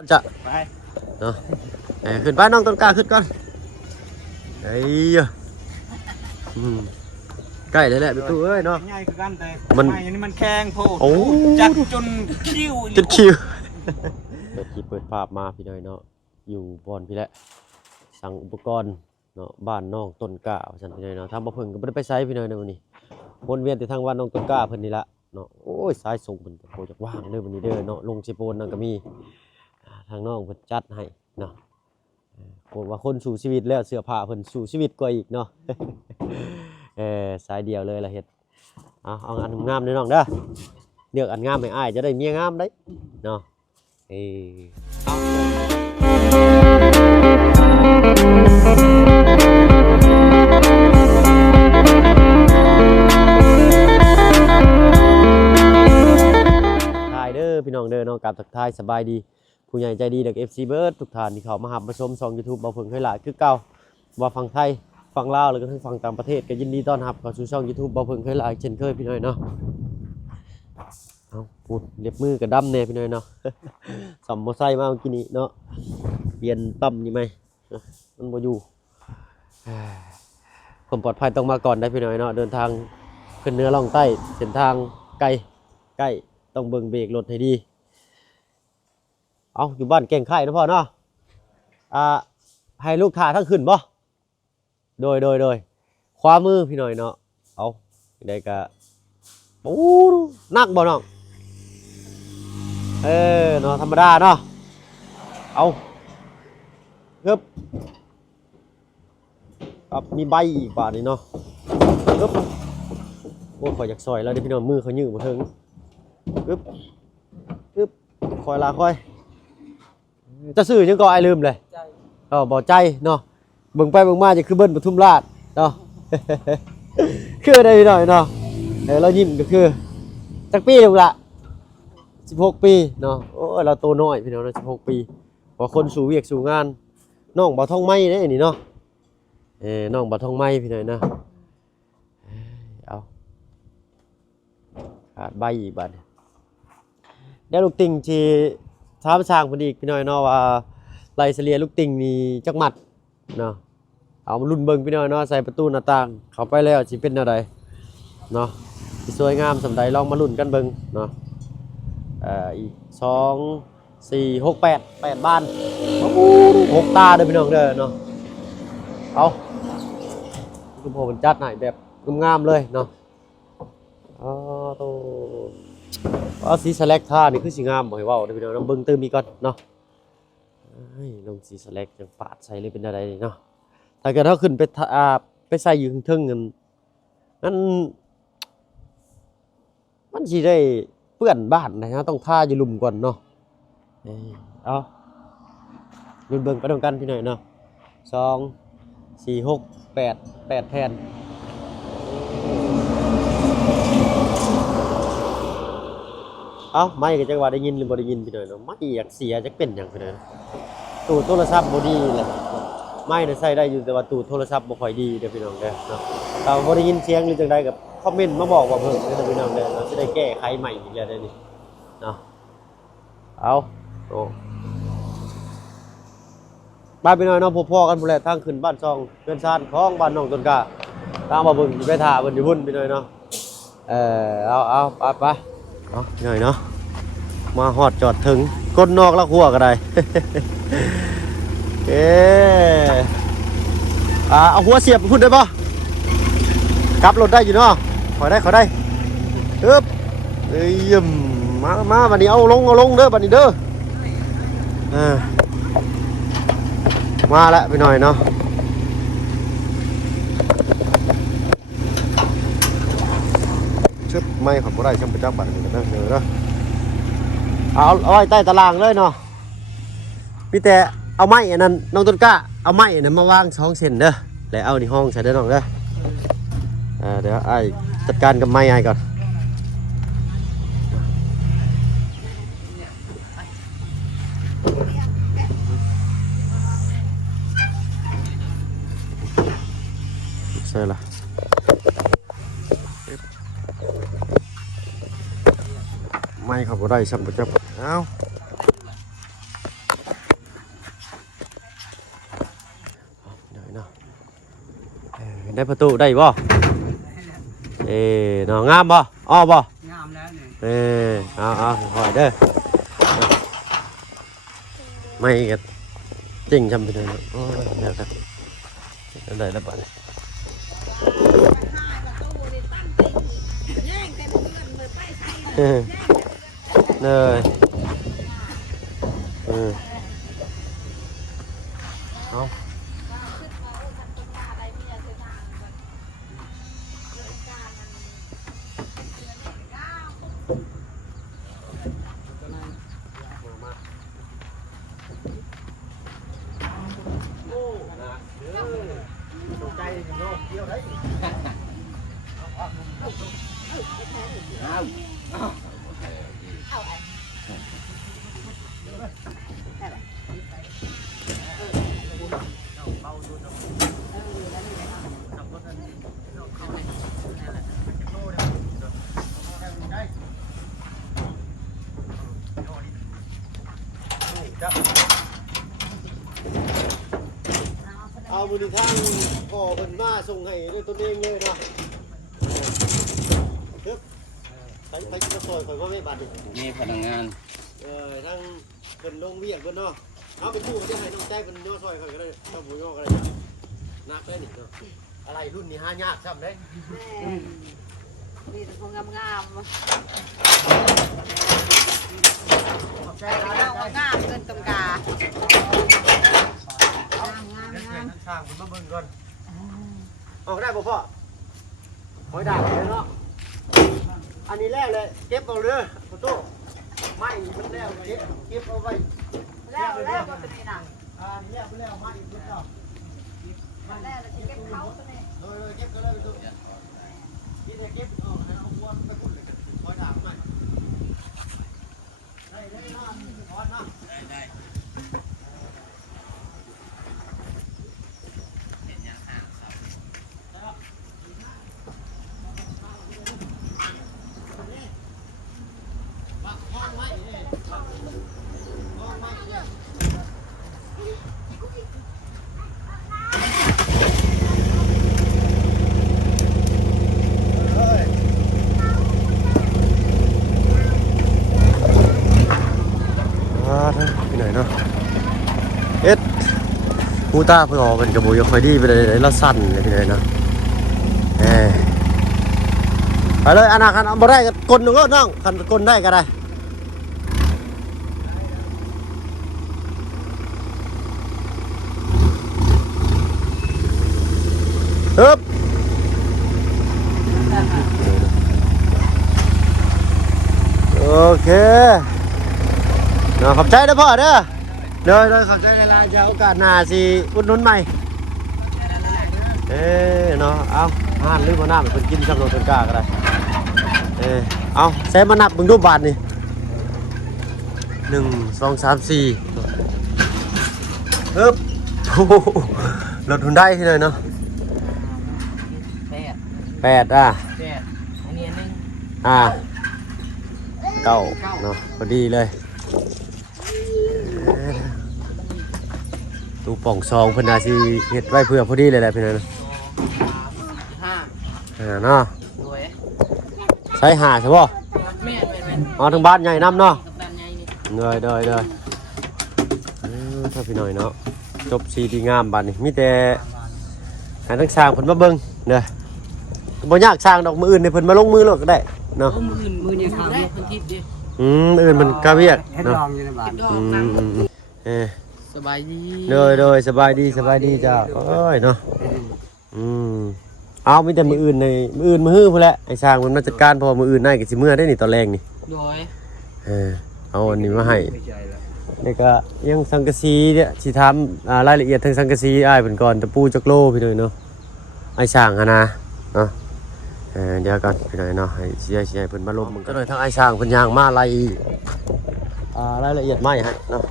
จะไปเนาะขึ้นไปน้องต้นกล้าขึ้นก่อนไอ้อืมใกล้เลยแหละพี่ตู้เอ้ยเนาะง่ายคือกันแต่มันอันนี้มันแข็งโพดโอ้จัดจนคิ้วจนคิวเปิดคลิปเปิดภาพมาพี่น้อยเนาะอยู่บอนพี่แหละสั่งอุปกรณ์เนาะบ้านน้องต้นกล้าฉันพี่น้อยเนาะทำมาเพิ่งก็ไม่ได้ไปใช้พี่น้อยในวันนี้วนเวียนแต่ทางวันน้องต้นกล้าเพิ่นนี่ละเนาะโอ้ยสายส่งเพิ่นโคจากว่างเด้อวันนี้เด้อเนาะลงเชโปนนั่นก็มีทางน้องเพิ่นจัดให้เนาะผมว่าคนสู่ชีวิตแล้วเสื้อผ้าเพิ่นสู่ชีวิตกว่าอีกเนาะ สายเดียวเลยละเฮ็ดเอาอันงามเลยน้องเด้อเลือกอันงามให้อ้ายจะได้เมียงามได้เนาะถ่ายเด้อพี่น้องเด้อน้องกับทักทายสบายดีผู้ใหญ่ใจดีเด็ก FC เบิร์ดทุกท่านที่เข้ามาหับมาชมช่อง YouTube บ่าวเพิ่งให้หลายคือเก่าว่าฝั่งไทยฝั่งลาวแล้วก็ทั้งฝั่งต่างประเทศก็ยินดีต้อนรับเข้าสู่ช่อง YouTube บ่าวเพิ่งให้หลายเช่นเคยพี่น้อยเนาะเอาพูดเล็บมือกับดำแน่พี่น้อยเนาะ สมมอไซค์มาเมื่อกี้นี้เนาะเปลี่ยนปั๊มนี่ไหมมันบ่อยู่ผมปลอดภัยต้องมาก่อนได้พี่น้อยเนาะเดินทางขึ้นเหนือล่องใต้เส้นทางไกลใกล้ต้องเบิ่งเบรกรถให้ดีเอาอยู่บ้านแก่งไข่นะพ่อเนาะให้ลูกถ่าทั้งขึ้นบ่โดยขวามือพี่น้อยเนาะเอาได้กะโอ้นักบ่น้องเนาะธรรมดาเนาะเอาครับครับมีใบอีกบาทนี่เนาะครับโอ้ขอยอยากซอยแล้วเดี๋ยวพี่น้องมือเขายืดมาถึงครับคอยลาคอยจะซื้อยังก็ไอ้ลืมเลยบ่ใจเนาะเบิ่งไปเบิ่งมาจะคือเบิ้ลปทุมราชเนาะ คือได้หน่อยเนาะเรายิ้มก็คือจักปีลูกละ16 ปีเนาะโอ้เราโตน้อยพี่น้อง16 ปีพอคนสู่เวียกสู่งานน้องบ่ท่องไม้เด้นี่เนาะน้องบ่ท่องไม้พี่น้อยนะเอาขาดใบอีกบาดเดี๋ยวลูกติ่งที่ท้าประชางพอดีพี่น้อยเนาะว่าไล่เฉลี่ยลูกติ่งนี่จักหมัดเนาะเอามาลุ้นเบิ่งพี่น้อยเนาะใส่ประตูหน้าต่างเข้าไปแล้วสิเป็นแนวใดเนาะสิสวยงามสำใดลองมาลุ้นกันเบิ่งเนาะอีก2 4 6 8บ้านโอ้โห6ตาเด้อพี่น้องเด้อเนาะเอาคุณพ่อมันจัดให้แบบงามๆเลยเนาะโตสีสแลกท่านี่คือสีงามบ่ให้เว้าเด้อพี่น้องน้ำเบิ่งเติมอีกก่อนเนาะลงสีสแลกจังปาดใส่เลยเป็นอะไรเนาะถ้าเกิดเฮาขึ้นไปใส่อยู่ทึ่งๆนั่นมันสิได้เปื้อนบ้านนะฮะต้องท่าอยู่ลุมก่อนเนาะเอาลุ้นเบิ่งไปด้วยกันพี่น้อยเนาะ2 4 6 8แผ่นเอาไม่ก็จักว่าได้ยินหรือบ่ได้ยินพี่น้อยเนาะไม่อยากเสียจักเป็นหยังพี่น้อยตู้โทรศัพท์บ่ดีแหละไม่ได้ใช้ได้อยู่แต่ว่าตู้โทรศัพท์บ่ค่อยดีเด้อพี่น้องเด้อเนาะถ้าบ่ได้ยินเสียงหรือจังไดก็คอมเมนต์มาบอกว่าเพิ่นเด้อพี่น้องเด้อเราสิได้แก้ไขใหม่อีกแล้วเด้อนี่เนาะเอาโอ้บ้านพี่น้อยเนาะพอๆกันพุ่นแหละทางขึ้นบ้านช่องเรือนชานของบ้านน้องต้นกล้าตามมาเบิ่งไปท่าเพิ่นอยู่พุ่นพี่น้อยเนาะเอาไปเนาะพี่น้อยเนาะมาฮอดจอดถึงก้นนอกละหัวก็ได้ เอาหัวเสียบพุ่นได้ป่ะกลับรถได้อยู่เนาะขอได้ปึ๊บยิ่มมาบัดนี้เอาลงเด้อบัดนี้เด้อมาแล้วไปหน่อยเนาะชึบไม่ขอบ่ได้จำเป็นจักบัดนี้กันเด้อเนาะเอาไว้ใต้ตารางเลยเนาะมีแต่เอาไม้อันนั้นน้องต้นกล้าเอาไม้อันนั้นมาวาง2 เส้นเด้อแล้วเอาในห้องใส่ได้น้องเด้อเดี๋ยวไอ้จัดการกับไม้ไอ้ก่อนใส่ละไม้เขาบ่ได้ซ้ำบ่จับเอา ได้ประตูได้บ่เนาะงามบ่อ้อบ่ งามแล้วนี่ เอาค่อยเด้อไม่กันจริงจำไปเลยโอ้ยเดี๋ยวกันได้แล้วบ่เนี่ยเลยเอา เอามือทางก่อเป็นมาส่งให้ด้วยตัวเองเลยเนาะครับไปกินข้าวซอยข่อยว่าไม่บาดดิ มีพนักงาน ทั้งเป็นลงเวียกเพิ่นเนาะเอาไปกู้กันได้ให้น้องแจ้งเป็นย่อซอยข่อยก็ได้ต้องบุญย่อก็ได้นักได้นี่เนาะอะไรรุ่นนี้หายากซ้ำได้ มีแต่คนงามๆ ใช่ เราก็งามเกินตรงกา ช่างผมมาเบิ่งก่อนเอาได้บ่พ่อหอยดาวเลยเนาะอันนี้แรกเลยเก็บเอาเรือประตูไม้มันแล้วเก็บเอาไว้ แล้วก็ตัวนี้นะ นี่แรกไปแล้วไม้อีกแล้ว แล้วเราจะเก็บเขาตัวนี้ เลยเก็บก็เลยประตูนี่ได้เก็บเอาเอาหัวไปพุ่นเลยกันหอยดาวใหม่ได้เนาะถอนเนาะได้ พี่หน่อยเนาะเอ็ดกูตาเพื่อออกเป็นกระบุยคอยดีไปเลยแล้วสั่นเลยพี่หน่อยเนาะไปเลยอนาคันเอาบ่ได้ก็กลหนึ่งก็น้องคันกลได้ก็ได้ฮึบโอเคเนาะขอบใจนะพ่อเด้อเลยขอบใจในร้านจะโอกาสหน้าสิอุดหนุนใหม่เนาะเอาห่านหรือมาหน้าเป็นกินสำรองต้นกล้าก็ได้เอาใส่มานับมึงดูบาทนี่1 2 3 4ฮึบรถหุ่นได้ที่เลยเนาะ8 8อันนี้นึง 9เนาะพอดีเลยตู้ป่องซองเพิ่นน่าสิเฮ็ดไว้เพื่อพอดีเลยแหละพี่น้อง 5 เนาะ สวย ใช้หาใช่ป่ะ แม่น เอาถึงบ้านใหญ่น้ำเนาะ กับด้านใหญ่นี่ เลยถ้าพี่หน่อยเนาะจบซีดีงามบัดนี้มีแต่ให้ทั้งสร้างเพิ่นมาเบิ่งเด้อบ่ยากสร้างดอกมืออื่นนี่เพิ่นมาลงมือโลดก็ได้เนาะ มือเนี่ยทำได้คนคิดดิ อื่นมันกะเวียก เฮ็ด เนาะ ลองอยู่ในบ้าน ส สบายดี สบายดีจ้าโอ้ยเนาะเอามีแต่มืออื่นในมืออื่นมือฮื้อพุ่นแหละไอ้สร้างมันมาจัดการพอมืออื่นได้ก็สิเมื่อได้นี่ตอนแรกนี่ โดย เอาอันนี้มาให้นี่ก็ยังสังกะสีเนี่ยสิทำรายละเอียดทางสังกะสีอ้ายเป็นก่อนตะปูจักโลพี่หน่อยเนาะไอ้สร้างนะเนาะเดี๋ยวก่อนพี่หน่อยเนาะให้เชียร์เพิ่นมาลมมึงก็เลยทั้งไอ้สร้างเพิ่นย่างมารายละเอียดไม้ให้เนาะ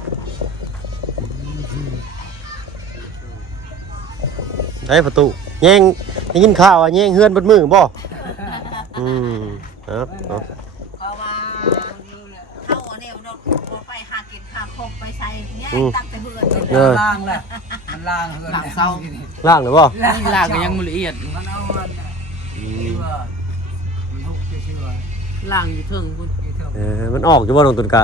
ได้ประตูแย่งได้ยินข่าวว่าแย่งเฮือนเบิดมือบ่ครับเนาะ เพราะว่าเข้าเนี่ยรถไปหากินหาคบไปใส่เนี่ยตั้งแต่เบื่อ ล่างแหละ มันล่างเศร้า ล่างหรือบ่ นี่ล่างก็ยังละเอียด มันเอามันมันทุกข์ชื่อ ล่างอยู่เทิงคุณ มันออกอยู่บ่น้องตุนกะ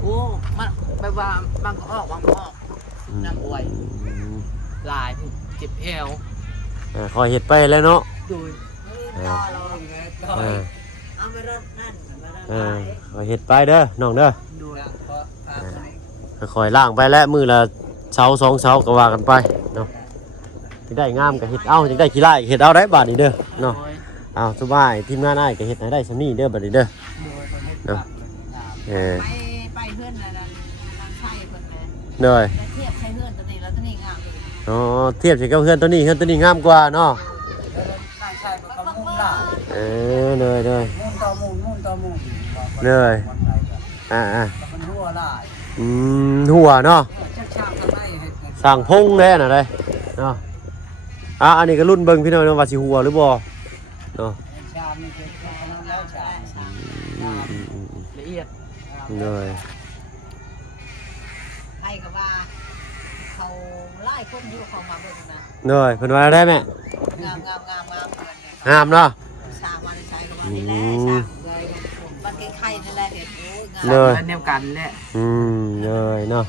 โอ้มันแบบว่าบางก็ออกบางก็ออกน้ำป่วยลายเจ็บแอว คอยเฮ็ดไปแล้วเนาะ โดย เอาไปรถนั่นไปรถ คอยเฮ็ดไปเด้อน้องเด้อ โดย ค่อยๆล่างไปแล้วมือละเช้า2เช้าก็ว่ากันไปเนาะถึงได้งามก็เฮ็ดเอาถึงได้ขี้ร้ายก็เฮ็ดเอาได้บาดนี้เด้อเนาะเอาสบายทีมงานอ้ายก็เฮ็ดให้ได้ซำนี้เด้อบัดนี้เด้อเนาะไปเพื่อนนะทางไทยเพื่อนเลย เด้อ แล้วเทียบใช้เพื่อนตัวนี้แล้วตัวนี้งามเลย อ๋อเทียบสิกับเพื่อนตัวนี้งามกว่าเนาะ ได้ใช่ก็มุ่งล่า เด้อเด้อ มุ่งต่อมุ่ง เด้ออ่า มันหัวล่า หัวเนาะ ชักชาทำไมให้ สั่งพงแน่น่ะเด้เนาะอันนี้ก็รุ่นเบิ่งพี่น้อยเนาะว่าสิหัวหรือบ่เนาะ ชามีเป็นชาแล้วชา ละเอียด เด้อ ใครก็ว่าเขาไล่คนอยู่เขามาเบิ่งนะ เด้อเพิ่นว่าได้แม่ งามเพื่อนเนี่ย งามเนาะ สร้างมาในใจก็ว่านี่แหละสร้างเลยบ้านใครๆนี่แหละเห็นโอ้ยงาม เด้อ แนวกันแหละ เด้อเนาะ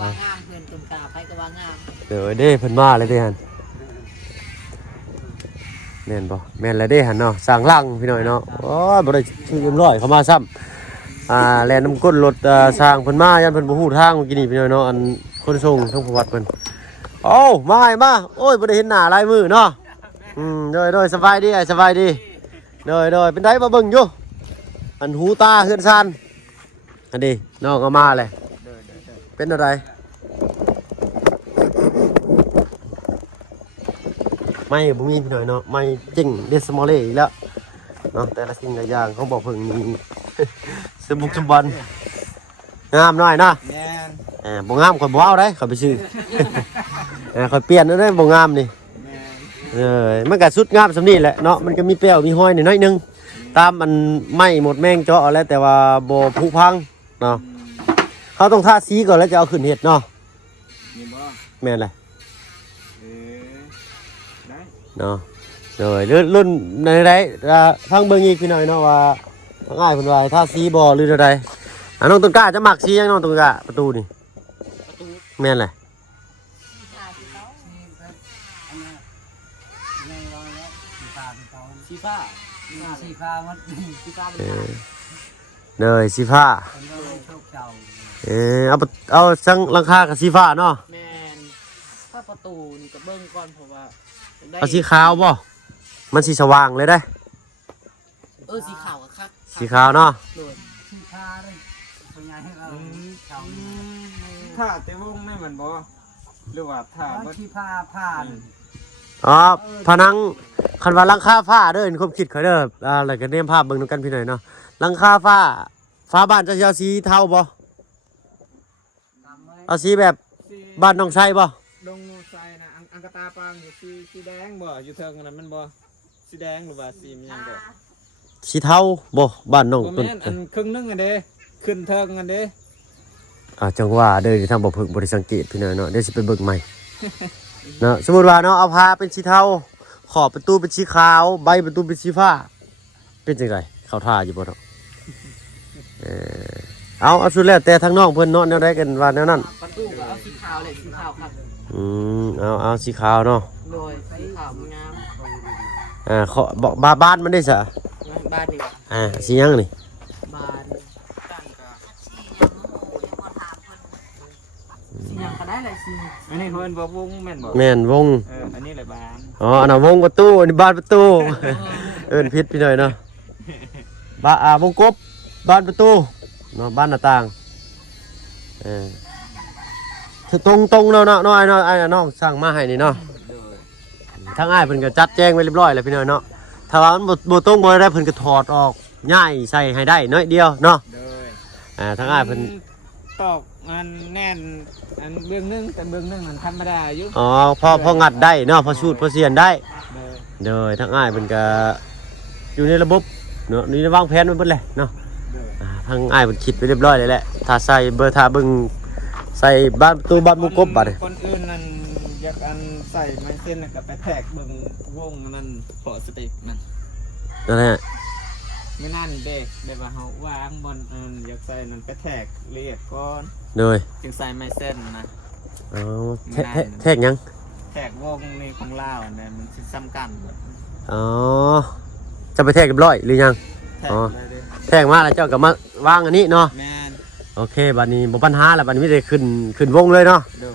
ว่างามเพื่อนตุ่มตาใครก็ว่างาม เดี๋ยวเด้เพิ่นมาเลยเด้หั่นแม่นบ่แม่นแล้วเด้หั่นเนาะสั่งลังพี่น้อยเนาะโอ้ยบ่ได้ชื่อเรียบร้อยเข้ามาซ้ำแล่นน้ำก้นรถสร้างเพิ่นมายันเพิ่นบ่ฮู้ทางเมื่อกี้นี่พี่น้อยเนาะอันคนส่งทั้งประวัติเพิ่นโอ้มาโอ้ยบ่ได้เห็นหน้าลายมือเนาะโดยสบายดีสบายดีโดยเป็นไดมาเบิ่งอยู่อันหูตาเฮือนซ่านอันนี้น้องก็มาเลยเป็นอะไรไม่บุมีพี่หน่อยเนาะไม่จริงเดสมอลเล่อีกแล้วเนาะแต่ละสิ่งหลายอย่างเขาบอกเพิ่งมีสมบุกสมบันงามหน่อยนะ แม่น บ่งามข่อยบ่เอาได้ข่อยไปซื้อ ข่อยเปลี่ยนได้บ่งามนี่ แม่น มันก็สุดงามสำนี้แหละเนาะมันก็มีเปรี้ยวมีห้อยน้อยนึงตามมันไม่หมดแมงเจาะแล้วแต่ว่าบ่ผุพังเนาะเขาต้องทาสีก่อนแล้วจะเอาขึ้นเห็ดเนาะ มีบ่ แม่นเลย ได้ เนาะเลยรุ่นในไรทางเบิ่งอีกพี่หน่อยเนาะว่าง่ายเพิ่นว่าทาสีบ่หรือใดน้องต้นกล้าจะมักสียังน้องต้นกล้าประตูนี่แม่นเลย ชีฟ้า สีฟ้ามัน ชีฟ้า เลยสีฟ้า โชคเจ้า เอาสังหลังคากับสีฟ้าเนาะ แมนถ้าประตูนี่ก็เบิ้งก่อนเพราะว่า เอาสีขาวบ่มันสีสว่างเลยได้ สีขาวอะครับ สีขาวเนาะ โดย สีฟ้าเลยเป็นไงให้เราเจ้า ถ้าแต่วงนั่นมันบ่หรือว่าถ้าบ่ สีฟ้าผ่าน อ๋อผนังคันว่าหลังคาฟ้าเด้อเห็นความคิดเขาเด้ออะไรกันเนียมภาพเบิ่งนำกันพี่หน่อยเนาะหลังคาฟ้าบ้านจะเอาสีเทาบ่เอาสีแบบบ้านน้องชัยบ่ ลงใส่นะอังกะตาปางอยู่สีแดงบ่อยู่เทิงนั้นมันบ่สีแดงหรือว่าสีมันยังบ่ สีเทาบ่บ้านน้อง บ่ ต้น แม่นอันครึ่งนึงอันเด้ขึ้นเทิงอันเด้ จังว่าเด้อทางบ่เพิ่งบ่ได้สังเกตพี่หน่อยเนาะเดี๋ยวสิไปเบิ่งใหม่ เนาะสมมุติว่าเนาะเอาผ้าเป็นสีเทาขอบประตูเป็นสีขาวใบประตูเป็นสีฟ้าเป็นจังไดเข้าท่าอยู่บ่เนาะเอาสุดแล้วแต่ทางน้องเพิ่นเนาะแนวใดกันว่าแนวนั้น ประตูก็เอาสีขาวเลยสีขาวครับ เอาสีขาวเนาะ โดยสีขาวงาม ขอบอกบ้านมันได้ซะ บ้านนี่ สีหยังนี่ บ้านตั้งก็ สียังโมยังมาถามเพิ่น สีหยังก็ได้เลยสี อันนี้เพิ่นบ่วงแม่นบ่ แม่นวง อันนี้แหละบ้าน อันน่ะวงประตูอันนี้บ้านประตู เอิ้นผิดพี่หน่อยเนาะวงกบบ้านประตูเนาะบ้านหน้าต่างตรงเนาะน้อยไอ้น้องสั่งมาให้นี่เนาะทางอ้ายเพิ่นก็จัดแจงไว้เรียบร้อยแล้วพี่หน่อยเนาะถ้าว่ามันบ่ตรงบ่ได้เพิ่นก็ถอดออกย้ายใส่ให้ได้น้อยเดียวเนาะ โดย ทางอ้ายเพิ่น ตอกอันแน่นอันเบื้องนึงแต่เบื้องนึงมันธรรมดาอยู่ พองัดได้เนาะพอสูดพอเสียนได้ โดย ทางอ้ายเพิ่นก็อยู่ในระบบเนาะนี่วางแผนไว้เบิดเลยเนาะ โดย ทางอ้ายเพิ่นคิดไว้เรียบร้อยเลยแหละถ้าใส่เบอร์ถ้าเบิ่ง ใส่บ้านประตูบ้านหมุกบบัดนี่ คนอื่นนั่นอยากอันใส่ไม้เส้นน่ะก็ไปแทกเบิ่งวงอันนั้นขอสเต็ปมัน นั่นแหละ ไม่นั่นเด็กเดี๋ยวว่าเขาวางบนอยากใส่นั่นไปแทกเรียบก่อน เลย จึงใส่ไม้เส้นนะ อ๋อแทกหยัง แทกวงนี่ของลาวอันนั้นมันสิสำคัญหมด อ๋อจะไปแทกเรียบร้อยหรือยัง แทก อ๋อ เลยเด้ แทกมาแล้วเจ้าก็มาวางอันนี้เนาะ แม่น โอเคบัดนี้บ่ปัญหาแล้วบัดนี้ไม่ได้ขึ้นวงเลยเนาะ โดย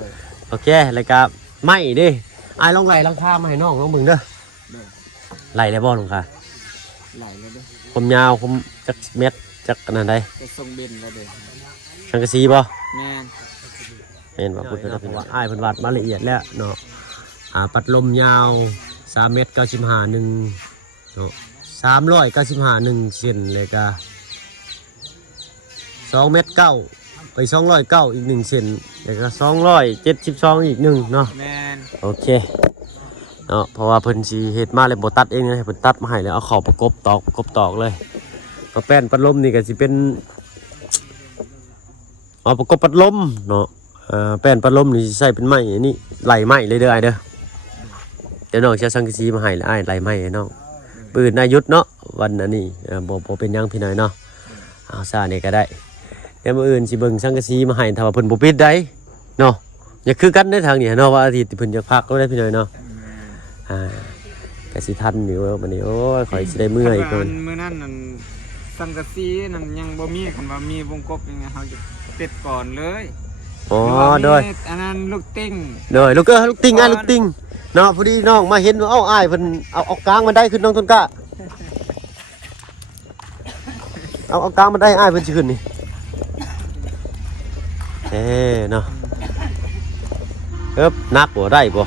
โอเคแล้วก็ไม่ดิอ้ายลองไล่ราคามาให้น้องลองเบิ่งเด้อ โดย ไล่ได้บ่ลงค่ะ ไหลเลยเด้อ ความยาวความจักเม็ดจักอันนั้นใด จะทรงเบนแล้วเด้อ สังกะสีบ่ แม่น เห็นว่าพูดไปแล้วเป็นว่าอ้ายเพิ่นวาดมาละเอียดแล้วเนาะปัดลมยาว3 เมตร 95หนึ่งเนาะ395 1เซนเลยก็2 เมตร 9ไป209อีก1เซนแล้วก็272อีก1เนาะ แม่น โอเคเนาะเพราะว่าเพิ่นสิเฮ็ดมาเลยบ่ตัดเองนะเพิ่นตัดมาให้แล้วเอาเข้าประกบตอกเลยก็แป้นปัดลมนี่ก็สิเป็นเอาประกบปัดลมเนาะแป้นปัดลมนี่สิใส่เป็นไม้อันนี้ไหลไม้เลยเด้ออ้ายเด้อเดี๋ยวน้องจะสังกะสีมาให้แล้วอ้ายไหลไม้ให้น้องปืนอายุทธเนาะวันอันนี้บ่เป็นหยังพี่น้อยเนาะเอาซะนี่ก็ได้เดี๋ยวมื้ออื่นสิเบิ่งสังกะสีมาให้ถ้าว่าเพิ่นบ่ปิดได้เนาะอย่าคือกันในทางนี้เนาะว่าอาทิตย์ที่เพิ่นจะพักก็ได้พี่น้อยเนาะกสิทันอยู่วันนี้โอ้ยขอยสิได้เมื่อยก่อน มื้อนั้นนั่นสังกะสีนั่นยังบ่มีคันว่ามีวงกบยังไงเฮาจะเป็ดก่อนเลย อ๋อ หรือว่า โดย มีอันนั้นลูกติ้ง โดยลูกติงลูกติงเนาะพอดีน้องมาเห็นว่าเอ้าอ้ายเพิ่นเอากลางมันได้ขึ้นน้องต้นกล้าเอากลางมันได้อ้ายเพิ่นสิขึ้นนี่เนาะนักบ่ได้บ่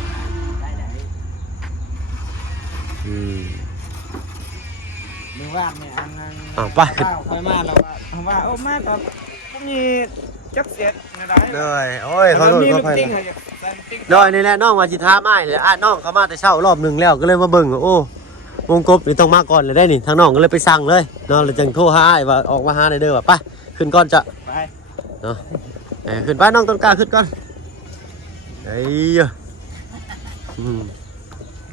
หรือว่าเนี่ยอันนั้น ไป ค่อยมาแล้วว่าโอ้มาก็บ่มีจักเสียดนะได้ เลยโอ้ยขอ มัน โทษ มี ขอ ลูก อภัย ติ้งให้ใส่ลูกติ้ง โดยนี่แหละน้องว่าสิท้าอ้ายเลยน้องเขามาแต่เช้ารอบนึงแล้วก็เลยมาเบิ่งว่าโอ้วงกบนี่ต้องมาก่อนเลยได้นี่ทางน้องก็เลยไปสั่งเลยเนาะแล้วจึงโทรหาอ้ายว่าออกมาหาได้เด้อว่าไปขึ้นก่อนจะ ไป เนาะขึ้นไปน้องต้นกล้าขึ้นก่อนไอ้ย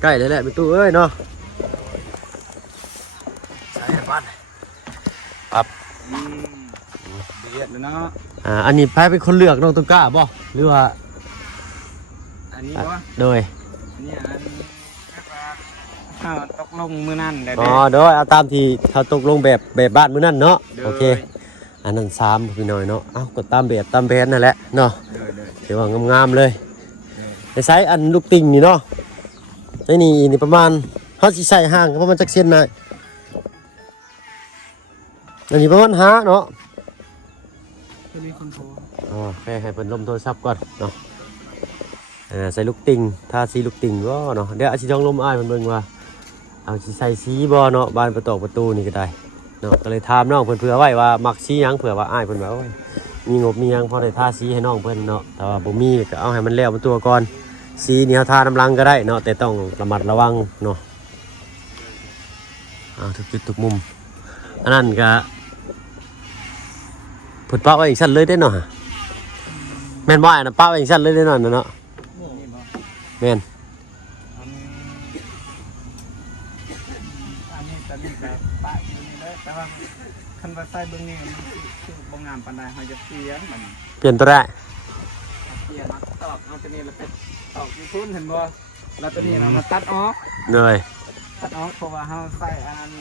ใกล้เลยแหละเป็นตู้เอ้ยเนาะใส่บ้านปั๊บ เดือดเลยเนาะ อันนี้ไพ่เป็นคนเลือกน้องต้นกล้าบ่หรือว่า อันนี้บ่ โดย อันนี้อันตกลงมื้อนั้นได้ อ๋อโดยเอาตามที่เขาตกลงแบบบ้านมื้อนั้นเนาะโอเคอันนั้น3พี่น้อยเนาะเอ้าก็ตามแบบตามแผนนั่นแหละเนาะถือว่างามๆเลยไอ้ไซส์อันลูกติ่งนี่เนาะไอ้นี่ประมาณเขาสิใส่ห่างประมาณจักเซนนะอันนี้ประมาณ5เนาะ จะมีคนโทร อ๋อให้เพิ่นลมโทรศัพท์ก่อนเนาะใส่ลูกติ่งทาสีลูกติ่งบ่เนาะเดี๋ยวอาสิลองลมอ้ายเพิ่นเบิ่งว่าเอาสิใส่สีบ่เนาะบานประตูนี่ก็ได้เนาะก็เลยถามน้องเพิ่นเผื่อไว้ว่ามักสีหยังเผื่อว่าอ้ายเพิ่นว่าโอ้ยมีงบมีหยังพอได้ทาสีให้น้องเพิ่นเนาะแต่ว่าบ่มีก็เอาให้มันแล้วเป็นตัวก่อนสีนี่เฮาทาน้ำลังก็ได้เนาะแต่ต้องระมัดระวังเนาะทุกจุดทุกมุมอันนั้นก็เพิ่นป้าไว้อีกชั้นเลยได้เนาะแม่นบ่อ้ายน่ะป้าไว้อีกชั้นเลยได้เนาะเนาะแม่น อันนี้จะมีแบบปะอยู่นี่เลยแต่ว่าคันว่าใส่เบิ่งนี่มันคือบ่งามปานใดเฮาจะเปลี่ยนมัน เปลี่ยนตัวได้ เปลี่ยนมาตอกเอาตัวนี้แล้วไปตอกอยู่พุ่นเห็นบ่แล้วตัวนี้เรามาตัดออก เลย ตัดออกเพราะว่าเฮาใส่อันนั้น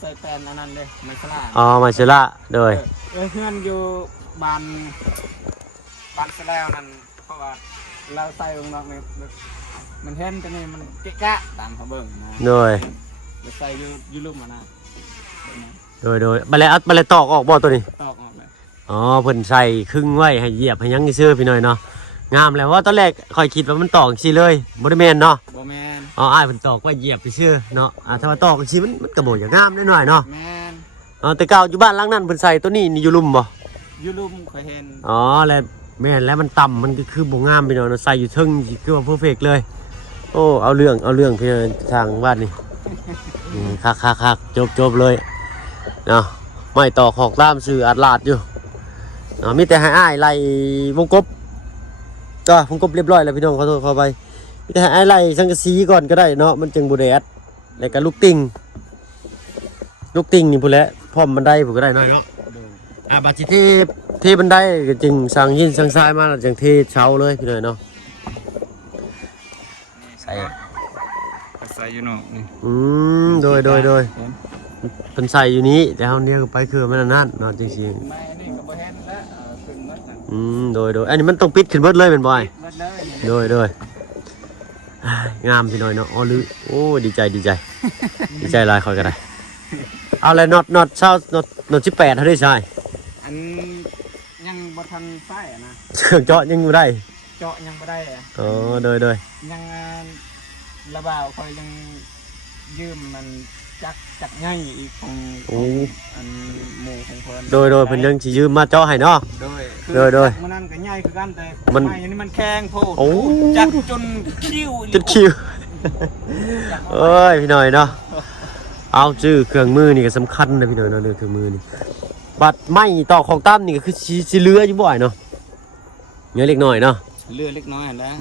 ใส่แป้นอันนั้นเด้ไม้สลา อ๋อมาเชล่าเลย เฮือนอยู่บ้านสแลวนั่นเพราะว่าเราใส่ลงนอกนี่มันเห็นตัวนี้มันเกะกะตามเขาเบิ่งนะ เลย จะใส่อยู่ลุ่มอ่ะนะ โดยบัลเลตอกออกบ่ตัวนี้ ตอกออกเลย อ๋อเพิ่นใส่ครึ่งไว้ให้เหยียบให้ยังซื่อพี่หน่อยเนาะงามแล้วว่าตอนแรกค่อยคิดว่ามันตอกสิเลยบ่ได้แม่นเนาะ บ่แม่น อ๋ออ้ายเพิ่นตอกไว้เหยียบไปซื่อเนาะถ้าว่าตอกสิมันก็บ่อย่างงามหน่อยเนาะ แม่น แต่เก่าอยู่บ้านหลังนั้นเพิ่นใส่ตัวนี้นี่อยู่ลุ่มบ่ อยู่ลุ่มเคยเห็น อ๋อแล้วแม่นแล้วมันต่ำมันก็คือบ่งามพี่น้องเนาะใส่อยู่เทึงคือว่าเพอร์เฟกต์เลยโอ้เอาเรื่องพี่ทางบ้านนี่คักจบเลยเนาะไม่ต่อขอกตามสื่ออัดลาดอยู่ มีแต่ให้อ้ายไล่วงกบก็วงกบเรียบร้อยแล้วพี่น้องขอโทษขอไปมีแต่ให้อ้ายไล่สังกะสีก่อนก็ได้เนาะมันจึงบ่แดดแล้วก็ลูกติ่งนี่พุ่นแหละพร้อมบันไดพุ่นก็ได้น้อยเนาะบัดสิเทบันไดก็จึงสั่งหินสั่งทรายมาแล้วจึงเทเช้าเลยพี่น้อยเนาะใส่ ใส่อยู่เนาะนี่ โดยเพิ่นใส่อยู่นี้แต่เฮาเนี่ยก็ไปคือมันนั่นเนาะจริง ไม่นี่ก็บ่เห็นแล้วขึ้นหมดน่ะ โดยอันนี้มันต้องปิดขึ้นเบิดเลยเป็นบ่อย หมดเลย โดยงามพี่น้อยเนาะอ๋อลือโอ้ดีใจ ดีใจหลายคอยก็ได้เอาอะไรน็อตเช้าน็อต18เท่าได้ใช่ อันยังบ่ทันใส่นะ เครื่องเจาะยังอยู่ได้ เจาะยังบ่ได้อะ อ๋อโดย ยังระบาวคอยยังยืมมันจักง่ายอีกของอันหมู่ของเพิ่น โดยเพิ่นยังสิยืมมาเจาะให้เนาะ โดย มันนั่นก็ง่ายคือกันแต่ มัน ไม้อันนี้มันแข็งโพด โอ้ จักจนคิ้ว จุดคิวเอ้ยพี่น้อยเนาะเอาชื่อเครื่องมือนี่ก็สำคัญนะพี่น้อยเนาะเรื่องเครื่องมือนี่บัดไม้ต่อของตั้มนี่ก็คือสิเรืออยู่บ่อยเนาะเยอะเล็กน้อยเนาะ เลือเล็กน้อยหั่นแหล้ว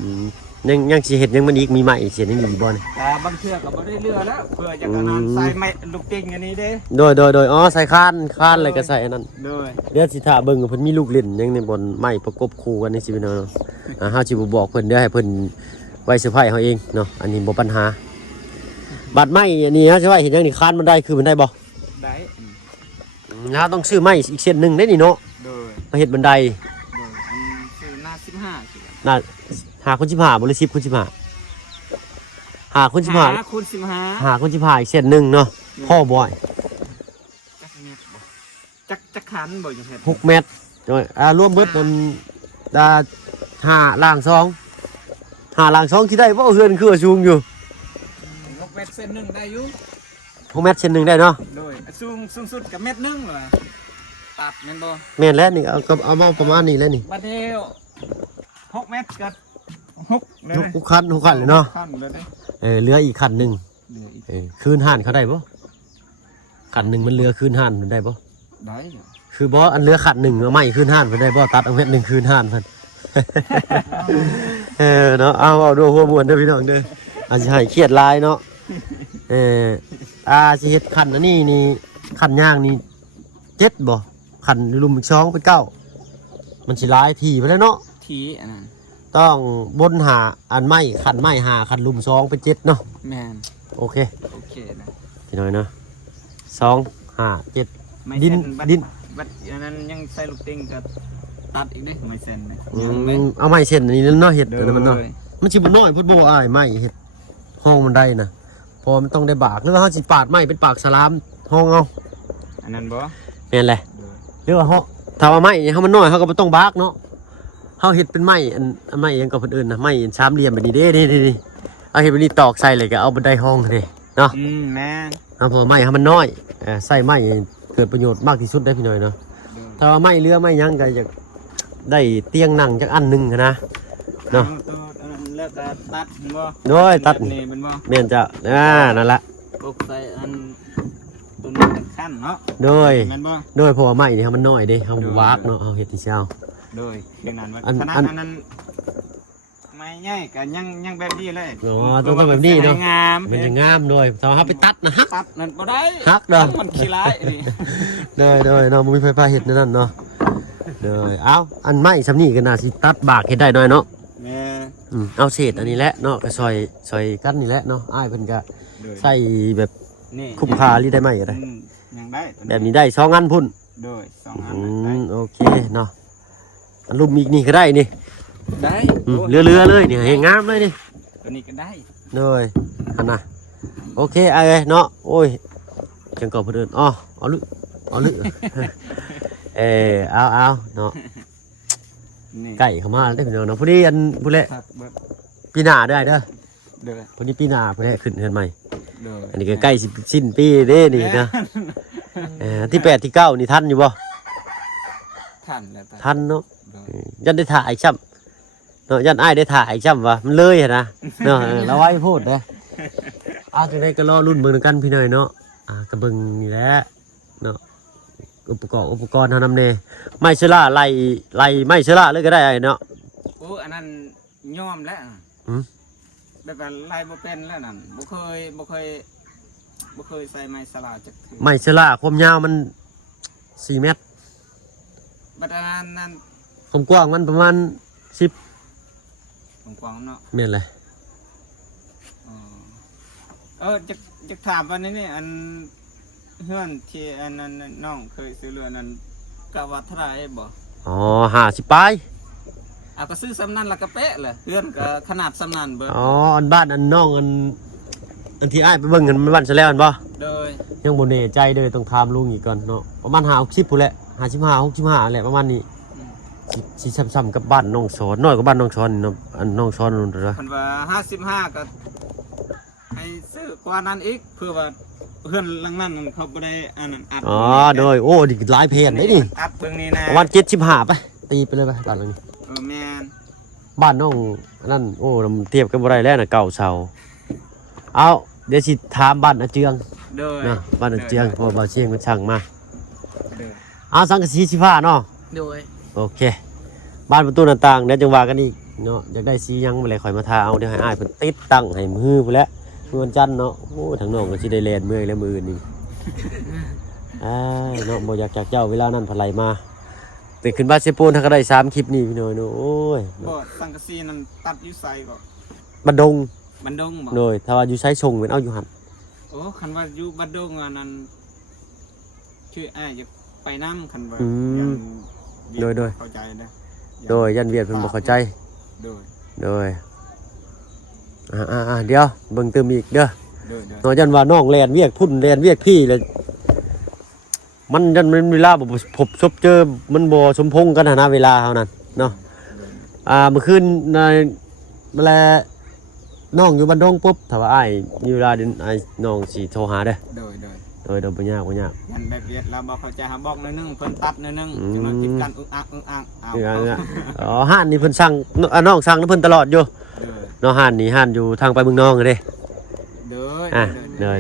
ยังสิเฮ็ดยังมันอีกมีใหม่เสียยังอยู่บ่เนี่ย แต่บางเทื่อก็บ่ได้เลือแล้วเพื่อจะกระนอนใส่ไม้ลูกติ่งอันนี้เด้ โดยอ๋อใส่คานอะไรก็ใส่อันนั้น โดย เดี๋ยวสิท่าเบิ่งว่าเพิ่นมีลูกเล่นยังในบนไม้ประกบคู่กันนี่สิพี่น้องเนาะเฮาสิบ่บอกเพิ่นเดี๋ยวให้เพิ่นไว้เซอร์ไพรส์เฮาเองเนาะอันนี้บ่ปัญหาบัดไม้อันนี้เฮาสิว่าเห็นยังนี่คานมันได้คือมันได้บ่ ได้ เฮาต้องซื้อไม้อีกเส้นหนึงได้นี่เนาะ โดย มาเฮ็ดบันได อันคือหน้า15สิ น่ะ5คูณ15บ่หรือ10คูณ15 5คูณ15 คูณ15 5คูณ15อีกเส้นหนึงเนาะพ่อบ่อย จักเม็ดบ่จักขันบ่ยังเฮ็ด 6 เมตรโดยรวมเบิดมัน5ล่าง2 5ล่าง2สิได้บ่เฮือนคือว่าสูงอยู่ 6 เม็ดเส้นหนึงได้อยู่ 6 เมตรเส้นหนึงได้เนาะ โดยสูงสุดกับเม็ดหนึงเหรอตัดแม่นบ่ แม่นแล้วนี่เอามาประมาณนี้แล้วนี่ บัดนี้6 เม็ดกับ6เลย ทุกคันเลยเนาะ ขั้นเลยเด้ เหลืออีกคันหนึง เหลืออีก คืนห่านเขาได้บ่คันหนึงมันเหลือคืนห่านมันได้บ่ ได้เหรอ คือบ่อันเหลือคันหนึงเอาไม้คืนห่านมันได้บ่ตัดเอาเม็ดหนึงคืนห่านเพิ่น เนาะเอาดูหัวม่วนเด้อพี่น้องเด้ออาจสิให้เครียดหลายเนาะสิเฮ็ดคันอันนี้นี่คันย่างนี่7บ่คันลุมอีก2เป็น9มันสิหลายที่ไปแล้วเนาะ ทีอันนั้น ต้องบนหาอันไม้คันไม้หาคันลุม2เป็น7เนาะ แม่น โอเค โอเคนะ พี่น้อยเนาะ2 5 7 ไม่ ดิน เส้บั ดิน บัดอันนั้นยังใส่ลูกติ่งกับตัดอีกเด้ไม่เส้นนะ เอาไม้เส้นอันนี้เนาะเห็ด โด อันนั้นมันเนาะมันสิบ่น้อยเพิ่นบ่อ้ายไม้เห็ดห้องมันได้นะเพอมันต้องได้บากหรือว่าเฮาสิปาดไม้เป็นปากสลามห้องเอา อันนั้นบ่ แม่นแหละหรือว่าเฮาถ้าว่าไม้นี่เฮามันน้อยเฮาก็บ่ต้องบากเนาะเฮาเฮ็ดเป็นไม้อันไม้หยังก็เพิ่นเอิ้นนะไม้อันสามเหลี่ยมแบบนี้เด้นี่เอาเฮ็ดแบบนี้ตอกใส่เลยก็เอาบันไดห้องเด้เนาะ แม่น เอาเพอไม้เฮามันน้อยใส่ไม้เกิดประโยชน์มากที่สุดได้พี่น้อยเนาะถ้าว่าไม้เรือไม้หยังก็อยากได้เตียงนั่งจักอันหนึงนะเนาะ ตัวอันนั้นแล้วก็ตัดบ่ โดยตัด แบบนี่มันบ่ แม่นจะนั่นละ กบใส่อันตัวนี้เป็นขั้นเนาะ โดย มันบ่ โดยเพราะว่าไม้นี่ครับมันน้อยเด้เฮาบ่วากเนาะเฮาเฮ็ดที่เช้า โดยเพียงนั้นว่า อัน ขนาด อัน อันนั้นไม่ใหญ่ก็ยังแบบนี้เลย อ๋อต้องแบบนี้เนาะ งาม มันจะงามโดยถ้าเฮาไปตัดนะฮัก ตัดนั่นบ่ได้ ฮักเด้อ มันขี้ร้ายนี่ โดยเนาะบ่มีไฟฟ้าเฮ็ดนั่นเนาะโดยเอาอันไม้ซำนี้ก็น่าสิตัดบากเฮ็ดได้หน่อยเนาะ แม่ เอาเศษอันนี้แหละเนาะก็ซอยกันนี่แหละเนาะอ้ายเพิ่นก็ โดย ใส่แบบ นี่ คุ้มค่าลิได้ไหมก็ได้ ยังได้ตัว แบบนี้ได้2อันพุ่น โดย2อันได้ โอเคเนาะอันลุมอีกนี่ก็ได้นี่ ได้ เรือเลยนี่ให้งามเลยนี่ ตัวนี้ก็ได้ เลยอันน่ะโอเคไอ้เนาะโอ้ยจังก่อเพื่อนเอาลึเอาเนาะ นี่ ไก่เข้ามาได้พี่น้องเนาะพอดีอันผู้เละ ครับเบิด ปีหน้าได้เด้อ เด้อ พอดีปีหน้าผู้เละขึ้นเฮือนใหม่ เด้อ อันนี้ก็ใกล้สิสิ้นปีเด้นี่นะที่8ที่9นี่ทันอยู่บ่ ทันแล้ว ทันเนาะ เด้อ ยันได้ถ่ายซ้ำเนาะยันอ้ายได้ถ่ายซ้ำวะมันเลยหั่นนะเนาะเราไว้พูดเด้จังได๋ก็รอรุ่นเบิ่งกันพี่น้อยเนาะก็เบิ่งนี่แหละเนาะ อุปกรณ์เฮานำแน่ไม้เชื้อราไล่ไม้เชื้อราเลยก็ได้ไอ้เนาะ โอ้อันนั้นยอมแล้ว อืม แบบว่าไล่บ่เป็นแล้วนั่นบ่เคยใส่ไม้สลาจักคือ ไม้เชื้อราความยาวมัน4 เมตร บัดนั้น ความกว้างมันประมาณ10 กว้างๆเนาะ เมตรเลย จะถามวันนี้นี่อันเฮือนที่อันนั้นน้องเคยซื้อเรือนั้นกะว่าเท่าไหร่บ่ อ๋อ50ปลาย ก็ซื้อสำนันละกะเป๊ะเลยเฮือนก็ขนาดสำนันเบิด อ๋ออันบ้านอันน้องอันที่อ้ายไปเบิ่งกันมันบ้านซะแล้วอันบ่ โดย ยังบ่แน่ใจเด้อต้องถามลุงอีกก่อนเนาะประมาณ50พุ่นแหละ55 65แหละประมาณนี้สิซ้ำๆกับบ้านน้องสอนน้อยกว่าบ้านน้องสอนนี่เนาะอันน้องสอนนู่นเด้อ คันว่า55ก็ให้ซื้อกว่านั้นอีกเพื่อว่าเฮือนหลังนั้นเขาบ่ได้อันนั้นอัด อ๋อโดยโอ้ดิหลายเพจเลยนี่ อัดเบิ่งนี่นะ ประมาณ75ไปตีไปเลยไปบ้านหลังนี้ แม่น บ้านน้องอันนั่นโอ้มันเทียบกันบ่ได้แล้วน่ะเก่าเซาเอาเดี๋ยวสิถามบ้านอาเจือง โดย นะบ้านอาเจืองเพราะบ่าวเชียงมันช่างมา โดย เอาสังกะสีสิฟ้าเนาะ โดย โอเคบ้านประตูหน้าต่างเดี๋ยวจังว่ากันอีกเนาะอยากได้สีหยังบ่เลยค่อยมาทาเอาเดี๋ยวให้อ้ายเพิ่นติดตั้งให้มือพุ่นแหละมื้อวันจันทร์เนาะโอ้ทางน้องก็สิได้แล่นเมื่อยแล้วมื้ออื่นนี่เนาะบ่อยากจากเจ้าเวลานั้นพนไหลมาตื่นขึ้นบ้านเซปูนถ้าก็ได้3คลิปนี่พี่น้อยเนาะโอ้ย บ่สังกะสีนั้นตัดอยู่ไสก็ บันดง บันดงบ่ โดยถ้าว่าอยู่ใช้ชงเป็นเอาอยู่หัน โอ้คันว่าอยู่บันดงอันนั้นชื่ออยากไปนำคันว่ายัน โดย เข้าใจนะ โดยยันเวียดเพิ่นบ่เข้าใจ โดย โดยเดี๋ยวเบิ่งเติมอีกเด้อ โดย เนาะยันว่าน้องแลนเวียกพุ่นแลนเวียกพี่เลยมันยันมันเวลาบ่พบเจอมันบ่สมพงษ์กันนะเวลาเฮานั้นเนาะเมื่อคืนในเวลาน้องอยู่บ้านดงปุ๊บถ้าว่าอ้ายมีเวลาเดินอ้ายน้องสิโทรหาเด้อ โดย โดยบ่ยาก ยันแบบเวียดเราบ่เข้าใจหาบอกหน่อยนึงเพิ่นตัดหน่อยนึงจังว่าคิดกันอึกอักเอา อ๋อห้านนี่เพิ่นสั่งน้องสั่งเพิ่นตลอดอยู่ โดย เนาะห้านนี่ห้านอยู่ทางไปเมืองนองเด้ โดย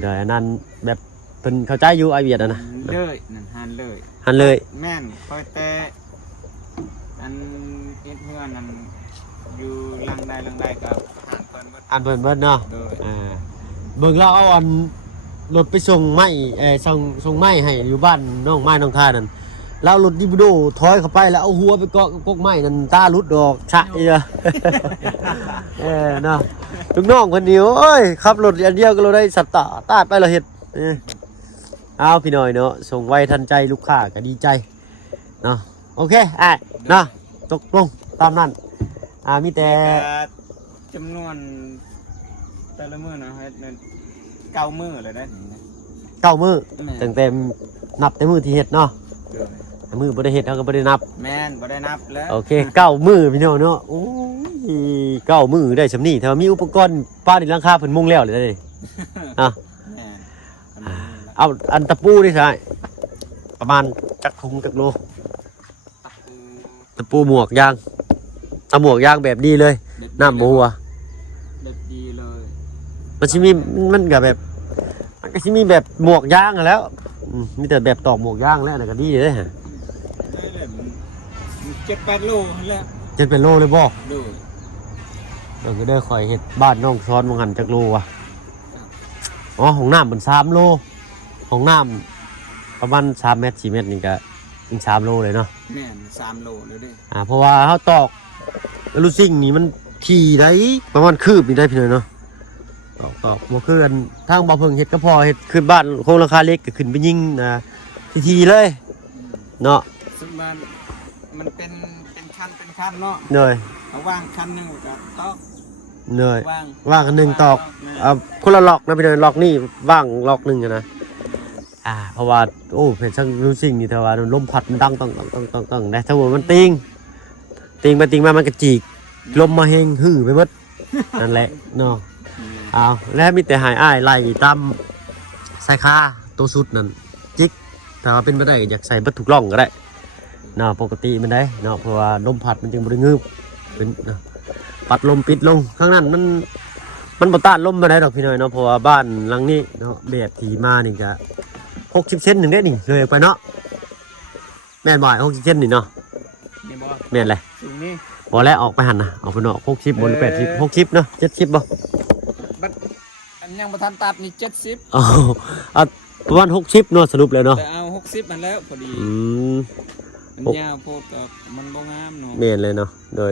โดยอันนั้นแบบเพิ่นเข้าใจอยู่ไอเวียดนะ เลยนั่นหันเลย หันเลย แม่นคอยแต่อันเฮ็ดเฮือนนั่นอยู่ลังใดก็หันเพิ่นเบิด อันเพิ่นเบิดเนาะ โดย เบิ่งเราเอาอันรถไปส่งไม้ส่งไม้ให้อยู่บ้านน้องไม้น้องท่านั่นแล้วรถดิบโดถอยเข้าไปแล้วเอาหัวไปเกาะกับกกไม้นั่นตาหลุดออกชะเอ้อเนาะลูกน้องเพิ่นนี่โอ้ยขับรถอันเดียวก็เราได้สัตว์ตาดไปเราเฮ็ดเอาพี่น้อยเนาะส่งไวทันใจลูกค้าก็ดีใจเนาะโอเคเนาะตกลงตามนั้นมีแต่ จำนวนแต่ละมื้อนะเฮ็ด9มื้อเลยได้ 9 มื้อตั้งแต่นับแต่มื้อที่เฮ็ดเนาะมื้อบ่ได้เฮ็ดเฮาก็บ่ได้นับ แม่นบ่ได้นับแล้ว โอเค9 มื้อพี่น้องเนาะโอ้ย9 มื้อได้สำนี้ถ้ามีอุปกรณ์ป้าดินหลังคาเพิ่นมุงแล้วเลยเด้อ่ะ แม่น เอาอันตะปูนี่ใช่ประมาณจักถุงจักโลตะปูหมวกยางเอาหมวกยางแบบดีเลยน้ำบัว เด็ดดีเลย มันสิมีมันก็แบบมันก็สิมีแบบหมวกยางนั่นแหล้วมีแต่แบบตอกหมวกยางแล้วน่ะก็ดีเลยฮะ ได้เลยมัน7-8 โลแล้ว จะเป็นโลเลยบ่ ดู ก็ได้คอยเฮ็ดบ้านน้องซ้อนมองหันจักโลว่ะอ๋อของน้ำมัน3 โลของน้ำประมาณ3 เมตร 4 เมตรนี่ก็อีก3 โลเลยเนาะ แม่น3 โลเลยดิ เพราะว่าเขาตอกลูซิ่งนี่มันถี่ได้ประมาณคืบนี่ได้พี่น้อยเนาะตอกบ่คือกันทางบ่เพิ่งเฮ็ดก็พอเฮ็ดขึ้นบ้านโครงหลังคาเล็กก็ขึ้นไปยิงทีๆเลยเนาะ ซึ่งมันเป็นชั้นเนาะ เหนื่อย เอาว่างชั้นหนึงก็ตอก เหนื่อย ว่าง อันหนึงตอกคนละล็อกนะพี่น้อยล็อกนี่ว่างล็อกหนึงอะนะเพราะว่าโอ้เห็นทั้งลูซิ่งนี่แต่ว่าลมพัดมันดังต้องได้ถ้าว่ามันติงมามันก็จีกลมมาเฮงหื้อไปหมดนั่นแหละเนาะแล้วมีแต่หายอ้ายไล่ตามสายคาตัวสุดนั่นจิกถ้าว่าเป็นไปได้อยากใส่บัตถุกล่องก็ได้เนาะปกติมันได้เนาะเพราะว่าลมพัดมันจึงบริงืบเป็นปัดลมปิดลงข้างนั้นมันบ่ต้านลมมาได้ดอกพี่น้อยเนาะเพราะว่าบ้านหลังนี้เนาะแบบที่มานี่จะ60 เซนหนึ่งได้นี่เลยไปเนาะ แม่นบ่อย67นี่เนาะ นี่บ่ แม่นเลย สิ่งนี้ บ่แล้วออกไปหั่นน่ะออกไปนอก60บ่หรือ80 60เนาะ70บ่ บัดอันยังบ่ทันตัดนี่70 อ๋อเอาประมาณ60เนาะสรุปแล้วเนาะ แต่เอา60มันแล้วพอดี อืม มันยาวโพดก็มันบ่งามเนาะ แม่นเลยเนาะโดย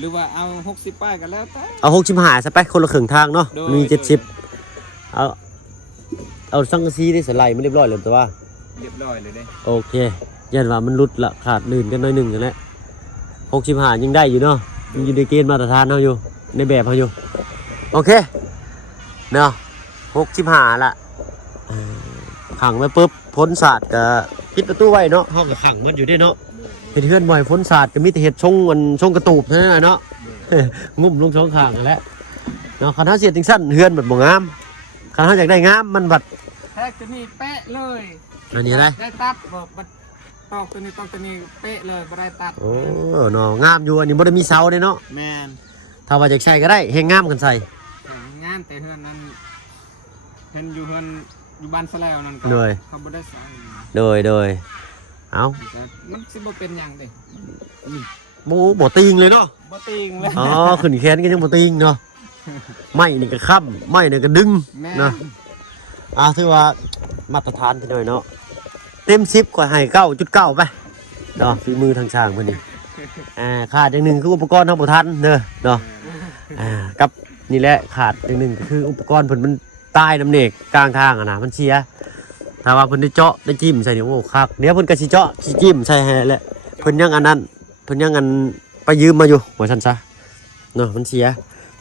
หรือว่าเอา60ป้ายกันแล้วแต่ เอา65ซะไปคนละครึ่งทางเนาะ โดย มี70เอาสังกะสีได้สไลด์มันเรียบร้อยแล้วแต่ว่า เรียบร้อยเลยเด้ โอเคยันว่ามันหลุดละขาดลื่นกันหน่อยหนึงนั่นแหละ65ยังได้อยู่เนาะยังอยู่ในเกณฑ์มาตรฐานเฮาอยู่ในแบบเฮาอยู่โอเคเนาะ65ละขังไว้ปุ๊บพ้นศาสตร์ก็ปิดประตูไว้เนาะเฮาก็ขังมันอยู่ได้เนาะเฮ็ดเฮือนบ่อยพ้นศาสตร์ก็มีแต่เฮ็ดชงมันชงกระตูบเท่านั้นน่ะเนาะ งุ่มลงช่องข้างนั่นแหละเนาะคันเฮาเสียจังซั่นเฮือนบัดบ่งามคันเฮาอยากได้งามมันบัด แท็กตัวนี้เป๊ะเลย อันนี้อะไร ได้ตัดบ่บัดตอกตัวนี้ตอกตัวนี้เป๊ะเลยบ่ได้ตัด โอ้เนาะงามอยู่อันนี้บ่ได้มีเสาเด้เนาะ แม่น ถ้าว่าอยากใช้ก็ได้เฮ็ดงามกันใส่ แต่งานแต่เฮือนนั้นเพิ่นอยู่เฮือนอยู่บ้านซะแล้วนั่นก็ โดย เขาบ่ได้ใส่ โดยเอา แต่มันสิบ่เป็นหยังเด้ บ่ติงเลยเนาะ บ่ติงเลย อ๋อขึ้นแขนก็ยังบ่ติงเนาะไม้นี่ก็ค้ำไม้นี่ก็ดึง แม่ เนาะถือว่ามาตรฐานไปหน่อยเนาะเต็ม10ก็ให้9.9ไปเนาะฝีมือทางช่างเพิ่นนี่ขาดอย่างหนึงคืออุปกรณ์เฮาบ่ทันเด้อเนาะกับนี่แหละขาดอย่างหนึงก็คืออุปกรณ์เพิ่นมันตายน้ำเนกกลางทางอะนะมันเสียถ้าว่าเพิ่นได้เจาะได้จิ้มใส่นี่โอ้คักเดี๋ยวเพิ่นก็สิเจาะสิจิ้มใส่ให้แหละเพิ่นยังอันนั้นเพิ่นยังอันไปยืมมาอยู่ว่าซั่นซะเนาะมันเสีย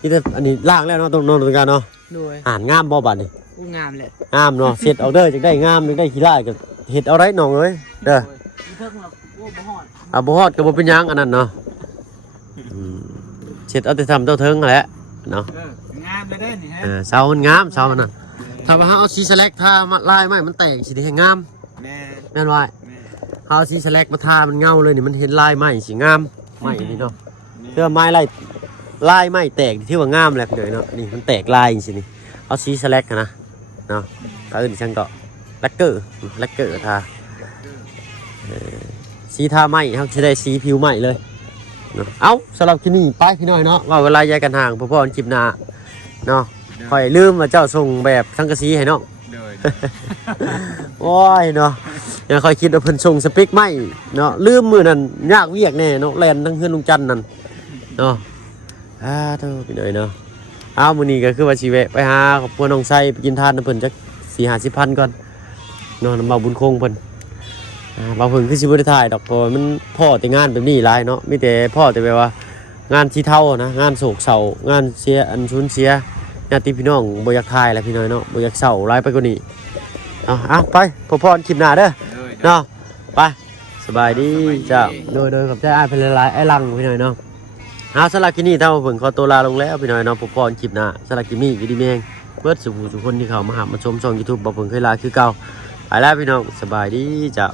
นี่แต่อันนี้ล้างแล้วเนาะตรงโน้นตรงกลางเนาะ โดย อ่านงามบ่บัดนี่ อู้งามแหละ งามเนาะเสร็จเอาเด้อจังได้งามจังได้ขี้ร้ายก็เฮ็ดเอาไรน้องเอ้ยเด้อ มีเพิ่งแบบโอ้บ่ฮอด เอาบ่ฮอดก็บ่เป็นหยังอันนั้นเนาะเสร็จเอาแต่ทำเต้าเทิงนั่นแหละเนาะ งามเลยเด้นี่ฮะ เสามันงามเสามันน่ะถ้าว่าเฮาเอาสีสแลกทามาลายไม้มันแตกสิได้ให้งาม แม่ แม่นว่า แม่ เฮาเอาสีสแลกมาทามันเงาเลยนี่มันเห็นลายไม้สิงามไม้นี่เนาะเพื่อไม้ลายไม้แตกที่ว่างามแหละเนาะนี่มันแตกลายจังซี่นี่เอาสีสแลกนะเนาะก็อื่นช่างก็แลกเกอร์ทาสีทาไม้เฮาสิได้สีผิวไม้เลยเนาะเอ้าสำหรับที่นี่ไปพี่น้อยเนาะว่าเวลาแยกกันห่างพ่อๆคลิปหน้าเนาะข่อยลืมว่าเจ้าส่งแบบสังกะสีให้เนาะ โดย โอ้ยเนาะยังค่อยคิดว่าเพิ่นส่งสเปคใหม่เนาะลืมมื้อนั้นยากเวียกแน่เนาะแล่นทั้งเฮือนลุงจันทร์นั่นเนาะเท่าพี่น้อยเนาะมื้อนี้ก็คือว่าสิแวะไปหาครอบครัวน้องไส้ไปกินทานน้ำเพิ่นจัก 40-50,000ก่อนเนาะน้ำเบาบุญคงเพิ่นบางเพิ่นคือสิบ่ได้ถ่ายดอกเพราะว่ามันพ่อแต่งานแบบนี้หลายเนาะมีแต่พ่อแต่แบบว่างานที่เท่านะงานโศกเศร้างานเสียอันสูญเสียญาติพี่น้องบ่อยากถ่ายแล้วพี่น้อยเนาะบ่อยากเศร้าหลายไปกว่านี้เอาไปพ่อคลิปหน้าเด้อ เนาะไปสบายดีจ้าโดยกับใจอ้ายเป็นหลายๆไอ้ลังพี่หน่อยเนาะสำหรับคลิปนี้ถ้าผมขอตัวลาลงแล้วพี่หน่อยเนาะพบกันคลิปหน้าสำหรับคลิปนี้อยู่ดีแม่งเบิดสุขทุกคนที่เข้ามาหามาชมช่อง YouTube บ่เพิ่งเคยลาคือเก่าไปแล้วพี่น้องสบายดีจ้า